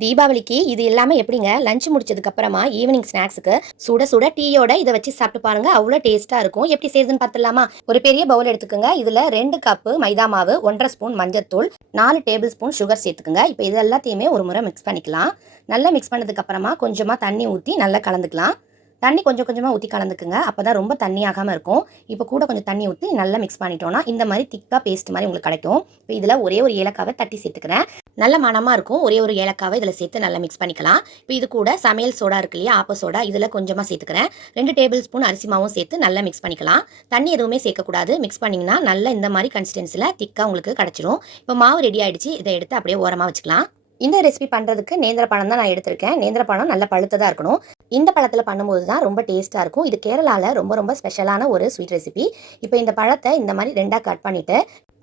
தீபாவளிக்கு இது எல்லாமே எப்படிங்க? லஞ்ச் முடிச்சதுக்கு அப்புறமா ஈவினிங் ஸ்நாக்ஸுக்கு சுட சுட டீயோட இதை வச்சு சாப்பிட்டு பாருங்க. அவ்வளோ டேஸ்டா இருக்கும். எப்படி செய்யுதுன்னு பார்த்துலாமா ஒரு பெரிய பவுல் எடுத்துக்கோங்க. இதுல ரெண்டு கப்பு மைதா மாவு ஒன்றரை ஸ்பூன் மஞ்சத்தூள் நாலு டேபிள் ஸ்பூன் சுகர் சேர்த்துக்குங்க. இப்போ இது எல்லாத்தையுமே ஒரு முறை மிக்ஸ் பண்ணிக்கலாம். நல்லா மிக்ஸ் பண்ணதுக்கு அப்புறமா கொஞ்சமா தண்ணி ஊற்றி நல்லா கலந்துக்கலாம். தண்ணி கொஞ்சம் கொஞ்சமாக ஊற்றி கலந்துக்குங்க. அப்போ தான் ரொம்ப தண்ணி ஆகாமல் இருக்கும். இப்போ கூட கொஞ்சம் தண்ணி ஊற்றி நல்லா மிக்ஸ் பண்ணிட்டோம்னா இந்த மாதிரி திக்காக பேஸ்ட் மாதிரி உங்களுக்கு கிடைக்கும். இப்போ இதில் ஒரே ஒரு ஏலக்காவை தட்டி சேர்த்துக்கிறேன். நல்ல மணமாக இருக்கும். ஒரே ஒரு ஏலக்காவை இதில் சேர்த்து நல்லா மிக்ஸ் பண்ணிக்கலாம். இப்போ இது கூட சமையல் சோடா இருக்கு இல்லையா ஆப்ப சோடா இதில் கொஞ்சமாக சேர்த்துக்கிறேன். ரெண்டு டேபிள் ஸ்பூன் அரிசி மாவும் சேர்த்து நல்லா மிக்ஸ் பண்ணிக்கலாம். தண்ணி எதுவுமே சேர்க்கக்கூடாது. மிக்ஸ் பண்ணிங்கன்னா நல்லா இந்த மாதிரி கன்சிஸ்டன்சியில் திக்காக உங்களுக்கு கிடச்சிரும். இப்போ மாவு ரெடி ஆகிடுச்சு இதை எடுத்து அப்படியே ஓரமாக வச்சுக்கலாம். இந்த ரெசிபி பண்ணுறதுக்கு நேந்திர பழம் தான் நான் எடுத்திருக்கேன். நேந்திர பழம் நல்ல பழுத்ததாக இருக்கணும். இந்த பழத்தில் பண்ணும்போது தான் ரொம்ப டேஸ்ட்டாக இருக்கும். இது கேரளாவில் ரொம்ப ரொம்ப ஸ்பெஷலான ஒரு ஸ்வீட் ரெசிபி இப்போ இந்த பழத்தை இந்த மாதிரி ரெண்டாக கட் பண்ணிவிட்டு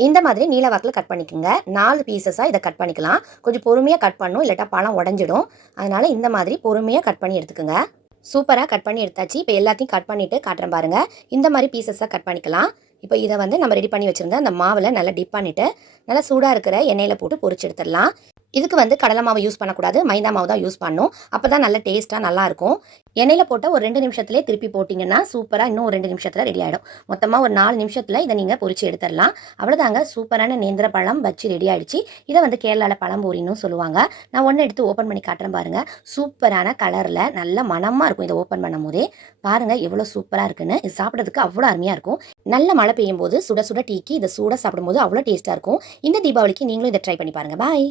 இந்த மாதிரி நீல வாக்கில் கட் பண்ணிக்கோங்க. நாலு பீசஸாக இதை கட் பண்ணிக்கலாம். கொஞ்சம் பொறுமையாக கட் பண்ணும். இல்லாட்டா பழம் உடஞ்சிடும். அதனால் இந்த மாதிரி பொறுமையாக கட் பண்ணி எடுத்துக்கோங்க. சூப்பராக கட் பண்ணி எடுத்தாச்சு. இப்போ எல்லாத்தையும் கட் பண்ணிவிட்டு காட்டுறேன் பாருங்கள் இந்த மாதிரி பீசஸாக கட் பண்ணிக்கலாம். இப்போ இதை வந்து நம்ம ரெடி பண்ணி வச்சுருந்த அந்த மாவில் நல்லா டிப் பண்ணிவிட்டு நல்லா சூடாக இருக்கிற எண்ணெயில் போட்டு பொறிச்சு எடுத்துடலாம். இதுக்கு வந்து கடலை மாவு யூஸ் பண்ணக்கூடாது. மைதா மாவு தான் யூஸ் பண்ணணும் அப்போ தான் நல்ல டேஸ்ட்டாக நல்லாயிருக்கும். எண்ணெயில் போட்டால் ஒரு ரெண்டு நிமிஷத்துலேயே திருப்பி போட்டிங்கன்னா சூப்பராக இன்னும் ஒரு ரெண்டு நிமிஷத்தில் ரெடி ஆகிடும் மொத்தமாக ஒரு நாலு நிமிஷத்தில் இதை நீங்கள் பொறிச்சு எடுத்துடலாம். அவ்வளோதாங்க சூப்பரான நேந்திர பழம் வச்சு ரெடி ஆகிடுச்சு இதை வந்து கேரளாவில் பழம்பூரின்னு சொல்லுவாங்க. நான் ஒன்று எடுத்து ஓப்பன் பண்ணி காட்டுறேன் பாருங்கள் சூப்பரான கலரில் நல்ல மனமாக இருக்கும் இதை ஓப்பன் பண்ணும் போதே பாருங்கள் எவ்வளோ சூப்பராக இருக்குன்னு. இது சாப்பிட்றதுக்கு அவ்வளோ அருமையாக இருக்கும். நல்ல மழை பெய்யும் போது சுட சுட டீக்கு இதை சூட சாப்பிடும்போது அவ்வளோ டேஸ்ட்டாக இருக்கும். இந்த தீபாவளிக்கு நீங்களும் இதை ட்ரை பண்ணி பாருங்கள் பாய்